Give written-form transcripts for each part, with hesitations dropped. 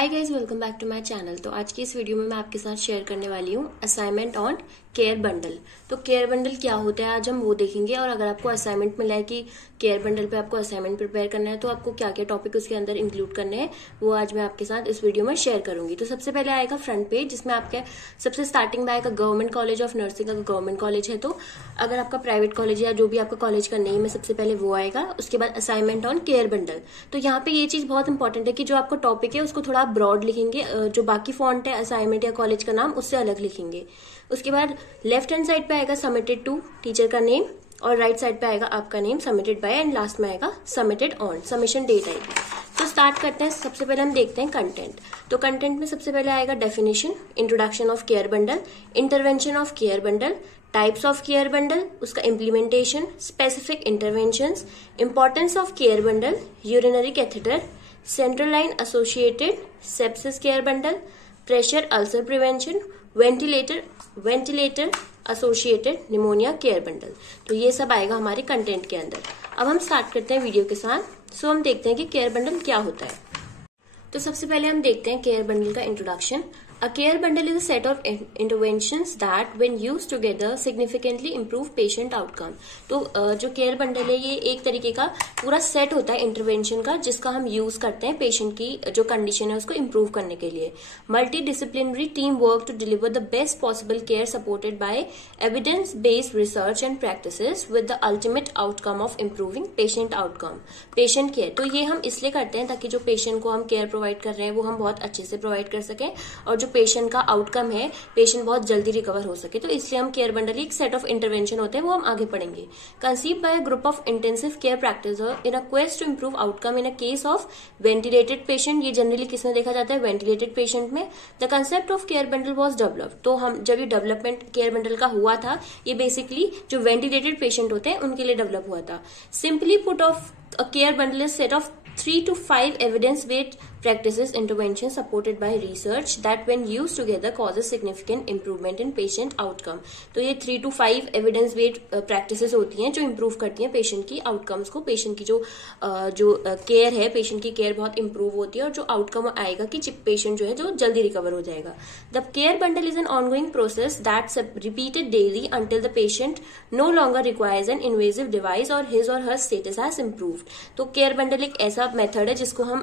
Hi guys, welcome back to my channel. तो आज की इस वीडियो में मैं आपके साथ शेयर करने वाली हूँ असाइनमेंट ऑन केयर बंडल। तो केयर बंडल क्या होता है आज हम वो देखेंगे, और अगर आपको असाइनमेंट मिला है कि केयर बंडल पे आपको असाइनमेंट प्रिपेयर करना है तो आपको क्या क्या टॉपिक उसके अंदर इंक्लूड करने हैं वो आज मैं आपके साथ इस वीडियो में शेयर करूंगी। तो सबसे पहले आएगा फ्रंट पेज, जिसमें आपके सबसे स्टार्टिंग में आएगा गवर्नमेंट कॉलेज ऑफ नर्सिंग। अगर गवर्नमेंट कॉलेज है तो, अगर आपका प्राइवेट कॉलेज या जो भी आपका कॉलेज का नेम है सबसे पहले वो आएगा। उसके बाद असाइनमेंट ऑन केयर बंडल। तो यहाँ पे ये चीज बहुत इंपॉर्टेंट है कि जो आपका टॉपिक है उसको थोड़ा आप ब्रॉड लिखेंगे, जो बाकी फॉन्ट है असाइनमेंट या कॉलेज का नाम उससे अलग लिखेंगे। उसके बाद लेफ्ट हैंड साइड पे आएगा सबमिटेड टू टीचर का नेम, और राइट साइड पे आएगा आपका name submitted by, and last में आएगा सबमिटेड ऑन, सबमिशन डेट आएगी। तो स्टार्ट करते हैं। सबसे पहले हम देखते हैं कंटेंट। तो कंटेंट में सबसे पहले आएगा definition, introduction of care bundle, intervention of care bundle, types of care bundle, उसका implementation, specific interventions, importance of care bundle, urinary catheter, central line associated sepsis care bundle, pressure ulcer prevention, ventilator associated pneumonia care bundle. तो ये सब आएगा हमारे content के अंदर। अब हम स्टार्ट करते हैं वीडियो के साथ। सो हम देखते हैं कि केयर बंडल क्या होता है। तो सबसे पहले हम देखते हैं केयर बंडल का introduction. A care bundle is a set of interventions that, when used together, significantly improve patient outcome. तो जो केयर बंडल है ये एक तरीके का पूरा सेट होता है इंटरवेंशन का, जिसका हम यूज करते हैं पेशेंट की जो कंडीशन है उसको इम्प्रूव करने के लिए। Multi disciplinary team work to deliver the best possible care supported by evidence based research and practices with the ultimate outcome of improving patient outcome, patient care. तो ये हम इसलिए करते हैं ताकि जो पेशेंट को हम केयर प्रोवाइड कर रहे हैं वो हम बहुत अच्छे से प्रोवाइड कर सकें, और जो पेशेंट का आउटकम है पेशेंट बहुत जल्दी रिकवर हो सके। तो इसलिए हम केयर बंडल एक सेट ऑफ इंटरवेंशन होते हैं, वो हम आगे पढ़ेंगे। Conceive by a group of intensive care practitioner in a quest to improve outcome in a case of ventilated patient. ये जनरली किसमें देखा जाता है? वेंटिलेटेड पेशेंट में। The concept of care bundle was developed. तो हम जब ये डेवलपमेंट केयर बंडल का हुआ था, ये बेसिकली जो वेंटिलेटेड पेशेंट होते हैं उनके लिए डेवलप हुआ था। Simply put off a care bundle is set of 3 to 5 evidence-based practices interventions supported by research that when used together causes significant improvement in patient outcome. तो ये 3 to 5 evidence-based practices होती हैं जो improve करती हैं patient की outcomes को। Patient की जो केयर है, पेशेंट की केयर बहुत improve होती है, और जो आउटकम आएगा कि पेशेंट जो है जो जल्दी रिकवर हो जाएगा। The care bundle is an ongoing process that's repeated daily until the patient no longer requires an invasive device or his or her status has improved. तो केयर बंडल एक ऐसा मेथड है जिसको हम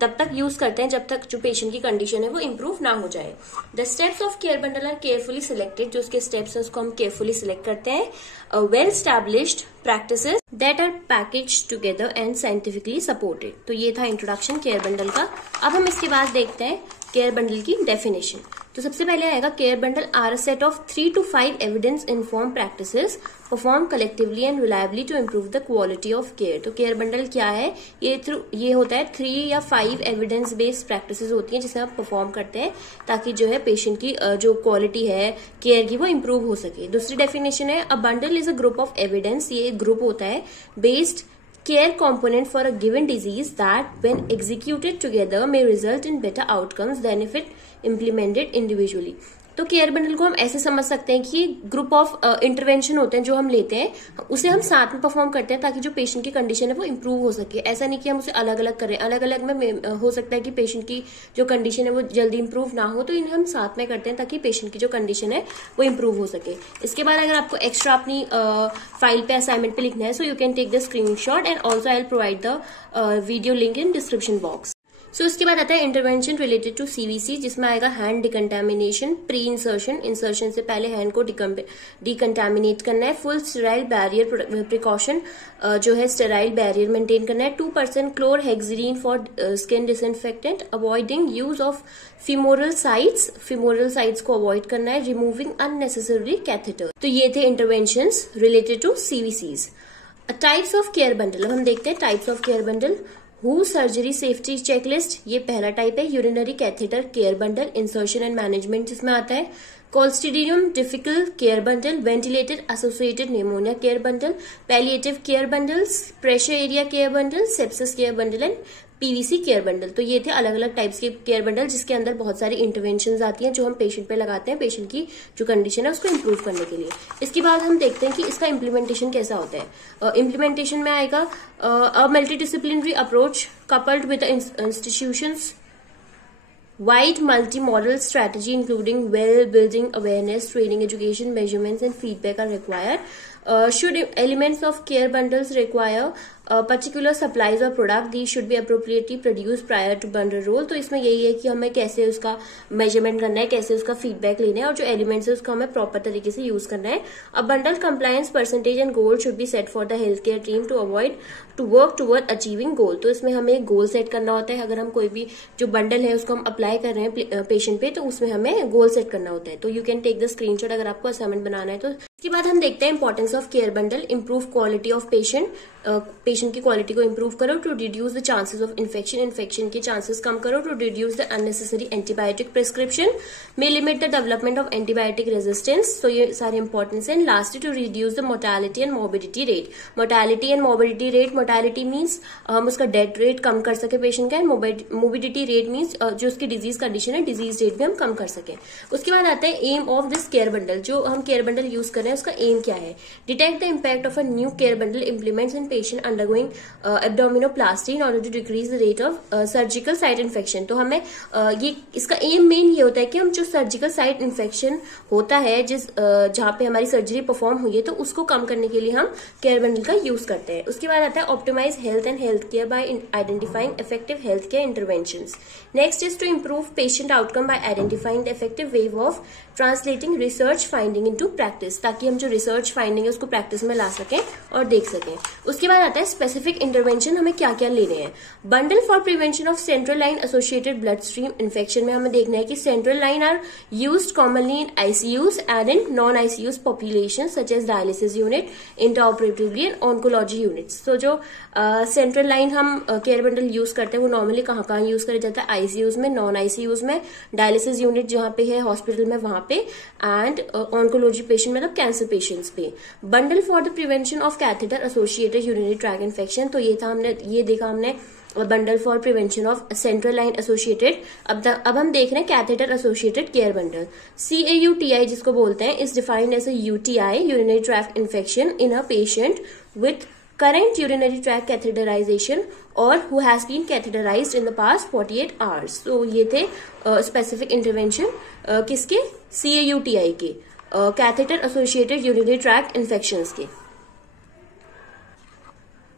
तब तक यूज करते हैं जब तक जो पेशेंट की कंडीशन है वो इम्प्रूव ना हो जाए। The steps of care bundle are carefully selected. जो उसके स्टेप्स हैं उसको हम केयरफुली सिलेक्ट करते हैं। Well established practices that are packaged together and scientifically supported. तो ये था इंट्रोडक्शन केयर बंडल का। अब हम इसके बाद देखते हैं केयर बंडल की डेफिनेशन। तो सबसे पहले आएगा care bundle are a set of 3 to 5 evidence inform practices perform collectively and reliably to improve the quality of care. तो केयर बंडल क्या है? ये होता है 3 या 5 एविडेंस बेस्ड प्रैक्टिसेस होती हैं जिसे आप परफॉर्म करते हैं ताकि जो है पेशेंट की जो क्वालिटी है केयर की वो इम्प्रूव हो सके। दूसरी डेफिनेशन है a bundle is a group of evidence. ये एक ग्रुप होता है based care component for a given disease that when executed together may result in better outcomes than if it implemented individually. तो care bundle को हम ऐसे समझ सकते हैं कि ग्रुप ऑफ इंटरवेंशन होते हैं जो हम लेते हैं, उसे हम साथ में परफॉर्म करते हैं ताकि जो पेशेंट की कंडीशन है वो इम्प्रूव हो सके। ऐसा नहीं कि हम उसे अलग अलग करें। अलग अलग में हो सकता है कि पेशेंट की जो कंडीशन है वो जल्दी इम्प्रूव ना हो, तो इन्हें हम साथ में करते हैं ताकि पेशेंट की जो कंडीशन है वो इम्प्रूव हो सके। इसके बाद अगर आपको एक्स्ट्रा अपनी फाइल पे असाइनमेंट पे लिखना है, so you can take the screenshot and also I will provide the video link in description box. So इसके बाद आता है इंटरवेंशन रिलेटेड टू सीवीसी, जिसमें आएगा हैंड डिकंटामिनेशन, प्री इंसर्शन, इंसर्शन से पहले हैंड को डिकंटामिनेट करना है, फुल स्टेराइल बैरियर प्रिकॉशन जो है स्टेराइल बैरियर मेंटेन करना है, 2% chlorhexidine for skin disinfectant, avoiding use of femoral sites को अवॉइड करना है, रिमूविंग अननेसेसरी कैथेटर। तो ये थे interventions related to CVCs. Types of care bundle. अब हम देखते हैं टाइप्स ऑफ केयर बंडल। हु सर्जरी सेफ्टी चेकलिस्ट, ये पहला टाइप है। Urinary catheter care bundle, insertion and management जिसमें आता है। Clostridium difficult care bundle, ventilated associated pneumonia care bundle, palliative care bundles, pressure area care bundle, sepsis care bundle and PVC care bundle. तो ये थे अलग अलग types के care bundle जिसके अंदर बहुत सारी इंटरवेंशंस आती हैं जो हम पेशेंट पे लगाते हैं पेशेंट की जो कंडीशन है उसको इम्प्रूव करने के लिए। इसके बाद हम देखते हैं कि इसका इम्प्लीमेंटेशन कैसा होता है। इम्प्लीमेंटेशन में आएगा a multi disciplinary approach coupled with institutions wide multimodal strategy including well building awareness, training, education, measurements and feedback are required. Should elements of care bundles require particular supplies or product, these should be appropriately produced prior to bundle roll. तो इसमें यही है कि हमें कैसे उसका measurement करना है, कैसे उसका फीडबैक लेना है और जो एलिमेंट्स है उसको हमें प्रॉपर तरीके से यूज करना है. A bundle compliance percentage and goal should be set for the health care team to avoid to work toward achieving goal. तो इसमें हमें एक गोल सेट करना होता है. अगर हम कोई भी जो बंडल है उसको हम अप्लाई कर रहे हैं पेशेंट पे, तो उसमें हमें गोल सेट करना होता है. तो you can take the screenshot अगर आपको असाइनमेंट बनाना है तो. इसके बाद हम देखते हैं importance of care bundle. Improve quality of patient की क्वालिटी को इंप्रूव करो to reduce the chances of infection के चांसेस कम करो, to reduce the unnecessary antibiotic prescription, may limit the development of antibiotic resistance. तो ये सारे इंपॉर्टेंस है. Lastly to reduce the mortality and morbidity rate. Mortality and morbidity rate, mortality means हम उसका death rate कम कर सके पेशेंट का, and morbidity rate means जो उसकी डिजीज कंडीशन है डिजीज रेट भी हम कम कर सके. उसके बाद आता है aim of this care bundle. जो हम केयर बंडल यूज कर रहे हैं उसका एम क्या है. Detect the impact of a new care bundle implements in patient undergoing abdominoplasty in order to decrease the rate of surgical site infection. तो हमें ये इसका एम मेन ये होता है कि हम जो सर्जिकल साइट इन्फेक्शन होता है जहां पे हमारी सर्जरी परफॉर्म हुई है, तो उसको कम करने के लिए हम केयर बंडल का यूज करते हैं. उसके बाद आता है optimise health and health care by identifying effective health care interventions. Next is to improve patient outcome by identifying the effective way of translating research finding into practice, ताकि हम जो रिसर्च फाइंडिंग है उसको प्रैक्टिस में ला सकें और देख सकें. उसके बाद आता है स्पेसिफिक इंटरवेंशन. हमें क्या क्या लेने हैं. Bundle for prevention of central line associated blood stream infection में हमें देखना है कि central line are used commonly in ICUs and in non ICUs population such as dialysis unit, intraoperatively and oncology units. तो जो सेंट्रल लाइन हम care bundle use करते हैं वो नॉर्मली कहाँ कहाँ यूज किया जाता है. आईसीयूज में, नॉन आईसीयूज में, डायलिसिस यूनिट जहां पे है हॉस्पिटल में वहां पे, एंड ऑन्कोलॉजी पेशेंट मतलब कैंसर पेशेंट्स पे. Bundle for the prevention of catheter associated urinary tract infection. तो ये देखा हमने bundle for prevention of central line associated. अब हम देख रहे हैं catheter associated care bundle. CAUTI जिसको बोलते हैं is defined as a UTI, urinary tract infection in a patient with current urinary tract catheterization or who has been catheterized in the past 48 hours. तो ये थे specific intervention किसके, CAUTI के, catheter associated urinary tract infections के.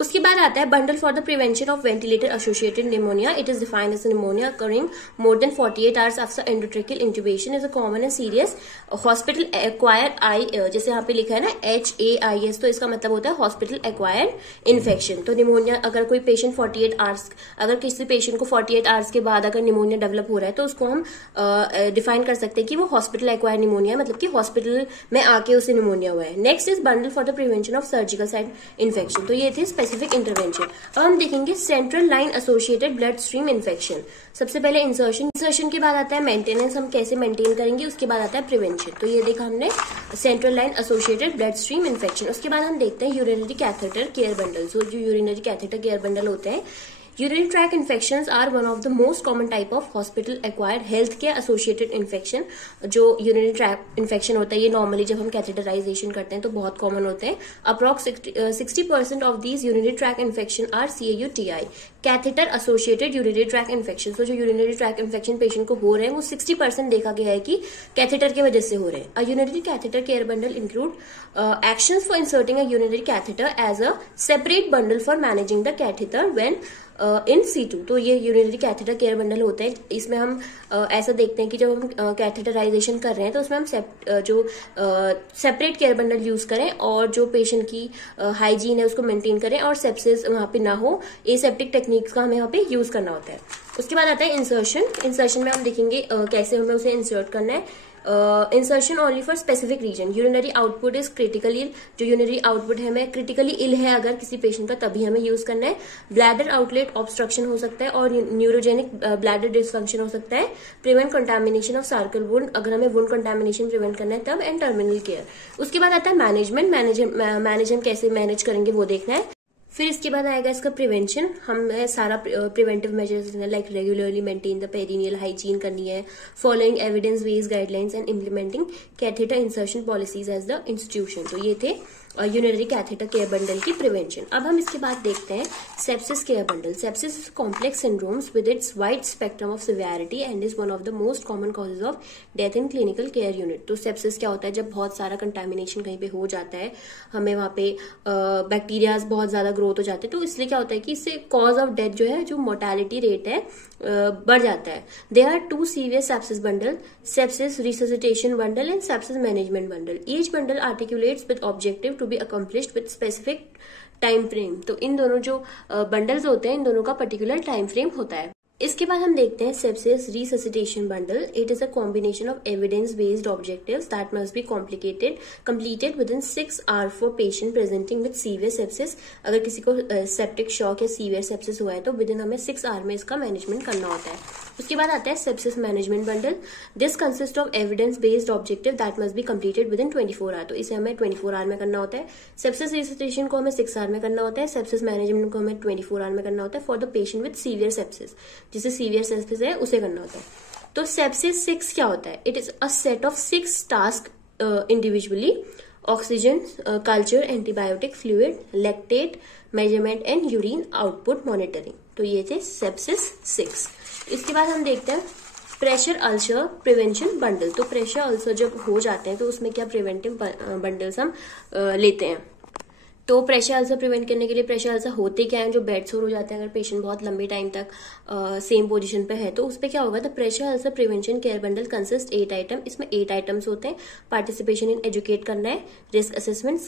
उसके बाद आता है bundle for the prevention of ventilator associated pneumonia. It is defined as pneumonia occurring more than 48 hours after endotracheal intubation is a common and serious hospital acquired I, जैसे यहाँ पे लिखा है ना HAIS, तो इसका मतलब होता है हॉस्पिटल एक्वायर्ड इन्फेक्शन. तो निमोनिया अगर कोई पेशेंट 48 आवर्स, अगर किसी पेशेंट को 48 आवर्स के बाद अगर निमोनिया डेवलप हो रहा है तो उसको हम डिफाइन कर सकते हैं कि वो हॉस्पिटल एक्वायर्ड निमोनिया, मतलब कि हॉस्पिटल में आके उसे निमोनिया हुआ है. Next is bundle for the prevention of surgical site infection. तो ये थे स्पेसिफिक इंटरवेंशन. अब हम देखेंगे central line associated blood stream infection. सबसे पहले इंसर्शन के बाद आता है मेंटेनेंस, हम कैसे मेंटेन करेंगे. उसके बाद आता है प्रिवेंशन. तो ये देखा हमने central line associated blood stream infection. उसके बाद हम देखते हैं यूरिनरी कैथेटर केयर बंडल. जो यूरिनरी कैथेटर केयर बंडल होते हैं, urinary tract infections are one of the most common type of hospital acquired health care associated infection. जो urinary tract infection होता है ये normally जब हम catheterization करते हैं तो बहुत common होते हैं. Approx 60% of these urinary tract infection are CAUTI, catheter associated urinary tract infection. तो जो urinary tract infection patient को हो रहे हैं वो 60% देखा गया है कि catheter की वजह से हो रहे हैं. A urinary catheter care bundle include actions for inserting a urinary catheter as a separate bundle for managing the catheter when in C2. तो ये यूरिनरी कैथेटर केयर बंडल होते हैं. इसमें हम ऐसा देखते हैं कि जब हम कैथेटराइजेशन कर रहे हैं तो उसमें हम सेपरेट केयर बंडल यूज करें और जो पेशेंट की हाइजीन है उसको मेंटेन करें और सेप्सिस वहां पे ना हो. एसेप्टिक टेक्निक्स का हमें यहाँ पे यूज करना होता है. उसके बाद आता है इंसर्शन में हम देखेंगे कैसे हमें उसे इंसर्ट करना है. Insertion only for specific reason. Urinary output is critically ill. जो यूरिनरी आउटपुट है हमें क्रिटिकली इल है अगर किसी पेशेंट का, तभी हमें यूज करना है. ब्लैडर आउटलेट ऑब्स्ट्रक्शन हो सकता है और न्यूरोजेनिक ब्लैडर डिसफंक्शन हो सकता है. Prevent contamination of circle wound, अगर हमें वुंड कंटामिनेशन प्रिवेंट करना है तब. And terminal care. उसके बाद आता है मैनेजमेंट कैसे मैनेज करेंगे वो देखना है. फिर इसके बाद आएगा इसका प्रिवेंशन. हमें सारा preventive measures like regularly maintain the perineal hygiene करनी है, following evidence based guidelines and implementing catheter insertion policies as the institution. तो ये थे यूरिनरी कैथेटर केयर बंडल की प्रिवेंशन। अब हम इसके बाद देखते हैं sepsis care bundle. Sepsis is complex syndromes with its wide spectrum of severity and is one of the most common causes of death in clinical care unit. तो sepsis क्या होता है, जब बहुत सारा कंटामिनेशन कहीं पे हो जाता है, हमें वहां पे बैक्टीरियाज बहुत ज्यादा ग्रोथ हो जाते हैं, तो इसलिए क्या होता है कि इससे कॉज ऑफ डेथ जो है, जो मोर्टेलिटी रेट है बढ़ जाता है। There are 2 severe sepsis bundle, sepsis resuscitation bundle and sepsis management bundle. Each bundle articulates with objective to be accomplished with specific time frame. तो इन दोनों जो बंडल्स होते हैं, इन दोनों का पर्टिकुलर टाइम फ्रेम होता है। इसके बाद हम देखते हैं sepsis resuscitation bundle. It is a combination of evidence based objectives that must be completed with in 6 hour for patient presenting with severe sepsis. अगर किसी को सेप्टिक शॉक या सीवियर सेप्सिस हुआ है तो विद इन हमें 6 आवर में इसका मैनेजमेंट करना होता है। उसके बाद आता है sepsis management bundle. This consist of evidence based objective that must be completed within 24 hour. तो इसे हमें 24 आवर में करना होता है। सेप्सिस रिससिटेशन को हमें 6 आवर में करना होता है। सेप्सिस मैनेजमेंट को हमें 24 आवर में करना होता है for the patient with severe sepsis, जिसे सीवियर सेप्सिस है उसे करना होता है। तो सेप्सिस 6 क्या होता है? It is a set of 6 task individually: oxygen culture, antibiotic, fluid, lactate measurement and urine output monitoring. तो ये थे सेप्सिस 6। इसके बाद हम देखते हैं प्रेशर अल्सर प्रिवेंशन बंडल। तो प्रेशर अल्सर जब हो जाते हैं तो उसमें क्या प्रिवेंटिव बंडल्स हम लेते हैं। तो प्रेशर अल्सर प्रिवेंट करने के लिए, प्रेशर अल्सर होते क्या है, जो बेड सोर हो जाते हैं अगर पेशेंट बहुत लंबे टाइम तक सेम पोजीशन पे है, तो उस पर क्या होगा, the pressure ulcer prevention care bundle consist 8 item. इसमें 8 आइटम्स होते हैं। पार्टिसिपेशन इन एजुकेट करना है, risk assessment,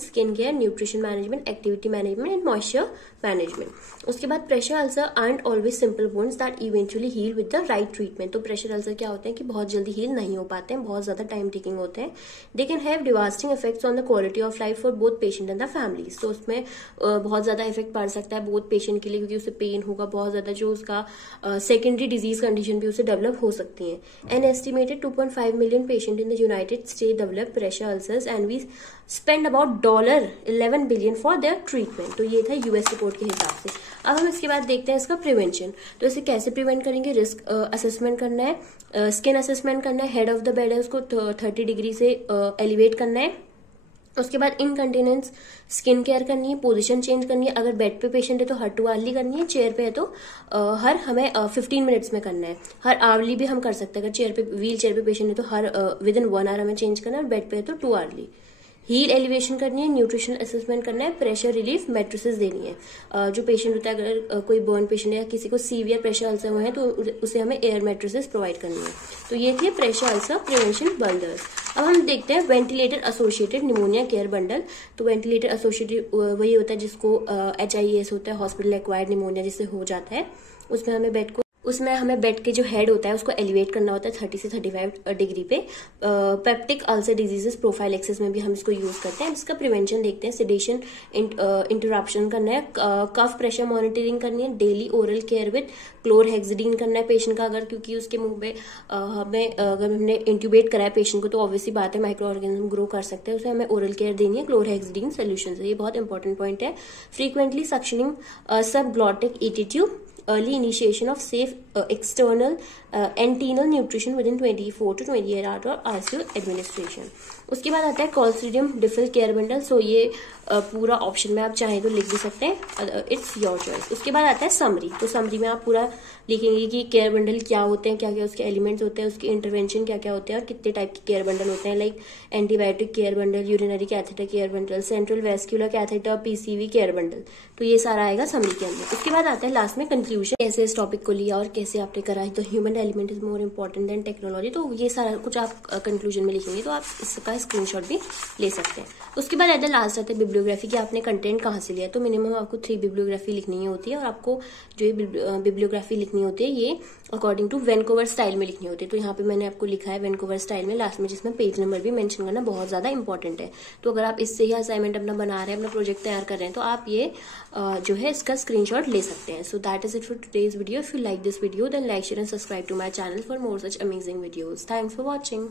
skin care, nutrition management, activity management and moisture management. उसके बाद pressure ulcer aren't always simple wounds that eventually heal with the right treatment. तो pressure ulcer क्या होते हैं कि बहुत जल्दी हील नहीं हो पाते हैं, बहुत ज्यादा टाइम टेकिंग होते हैं। They can have devastating effects on the quality of life for both patient and the families. तो उसमें बहुत ज्यादा इफेक्ट पड़ सकता है बोथ पेशेंट के लिए, क्योंकि उसे पेन होगा बहुत ज्यादा, जो उसका सेकेंडरी डिजीज कंडीशन भी उसे डेवलप हो सकती है। An estimated 2.5 million patient in the United State develop pressure ulcers and we spend about $11 billion for their treatment. तो ये था यूएस रिपोर्ट के हिसाब से। अब हम इसके बाद देखते हैं इसका प्रिवेंशन। तो इसे कैसे प्रिवेंट करेंगे? रिस्क असेसमेंट करना है, स्किन असेसमेंट करना है, हेड ऑफ द बेड है उसको 30 डिग्री से एलिवेट करना है। उसके बाद इनकंटिनेंस स्किन केयर करनी है, पोजीशन चेंज करनी है। अगर बेड पे पेशेंट है तो हर 2 आवरली करनी है, चेयर पे है तो हर हमें 15 मिनट्स में करना है। हर आवरली भी हम कर सकते हैं, अगर चेयर पे व्हील चेयर पे पेशेंट है तो हर विद इन 1 आवर हमें चेंज करना है, और बेड पे है तो 2 आवरली। हीट एलिवेशन करनी है, न्यूट्रिशन असेसमेंट करना है, प्रेशर रिलीफ मेट्रिसेस देनी है। जो पेशेंट होता है, अगर कोई बर्न पेशेंट है या किसी को सीवियर प्रेशर अल्सर हुए हैं तो उसे हमें एयर मेट्रिसेस प्रोवाइड करनी है। तो ये थे प्रेशर अल्सर प्रिवेंशन बंडल्स। अब हम देखते हैं ventilator associated pneumonia care bundle. तो वेंटिलेटर एसोसिएटेड वही होता है जिसको HIAS होता है, हॉस्पिटल एक्वायर्ड निमोनिया जिससे हो जाता है। उसमें हमें बेड के जो हेड होता है उसको एलिवेट करना होता है 30 से 35 डिग्री पे। पेप्टिक अल्सर डिजीजेस प्रोफाइलेक्सिस में भी हम इसको यूज करते हैं। इसका प्रिवेंशन देखते हैं, सेडेशन इंटरप्शन करना है, कफ प्रेशर मॉनिटरिंग करनी है, daily oral care with chlorhexidine करना है पेशेंट का, अगर क्योंकि उसके मुंह में अगर हमने इंट्यूबेट करा है पेशेंट को तो ऑब्वियसली बात है माइक्रो ऑर्गेनिज्म ग्रो कर सकते हैं, उसे हमें ओरल केयर देनी है क्लोरहेक्सिडीन सोल्यूशन से। ये बहुत इंपॉर्टेंट पॉइंट है। फ्रीक्वेंटली सक्शनिंग सब ग्लॉटिक attitude, early initiation of safe external antennal nutrition within 24 to 28 hours और RCO administration। उसके बाद आता है क्लोस्ट्रीडियम डिफिल केयर बंडल। सो ये पूरा ऑप्शन में आप चाहें तो लिख भी सकते हैं, इट्स योर चॉइस। उसके बाद आता है समरी। तो समरी में आप पूरा लिखेंगे कि केयर बंडल क्या होते हैं, क्या क्या उसके एलिमेंट्स होते हैं, उसके इंटरवेंशन क्या क्या होते हैं और कितने टाइप के केयर बंडल होते हैं, like antibiotic care bundle, urinary catheter care bundle, central vascular catheter, PCV care bundle. तो ये सारा आएगा समरी के अंदर। उसके बाद आता है लास्ट में कंक्लूजन, कैसे इस टॉपिक को लिया और कैसे आपने करा। तो human element is more important then technology. तो ये सारा कुछ आप कंक्लूजन में लिखेंगे तो आप इसका स्क्रीनशॉट भी ले सकते हैं। उसके बाद आता है लास्ट आता है बिब्लियोग्राफी कि आपने कंटेंट कहाँ से लिया। तो मिनिमम आपको 3 बिब्लियोग्राफी लिखनी होती है और आपको जो ये बिब्लियोग्राफी लिखनी होती है ये अकॉर्डिंग टू वैनकूवर स्टाइल में लिखनी होती है। तो यहाँ पे मैंने आपको लिखा है वैनकूवर स्टाइल में लास्ट में, जिसमें पेज नंबर भी मेंशन करना बहुत ज्यादा इंपॉर्टेंट है। तो अगर आप इससे ही असाइनमेंट अपना बना रहे हैं, अपना प्रोजेक्ट तैयार कर रहे हैं तो आप ये जो है इसका स्क्रीनशॉट ले सकते हैं। So that is it for today's video. If you like this video then like share and subscribe to my channel for more such amazing videos. Thanks for watching.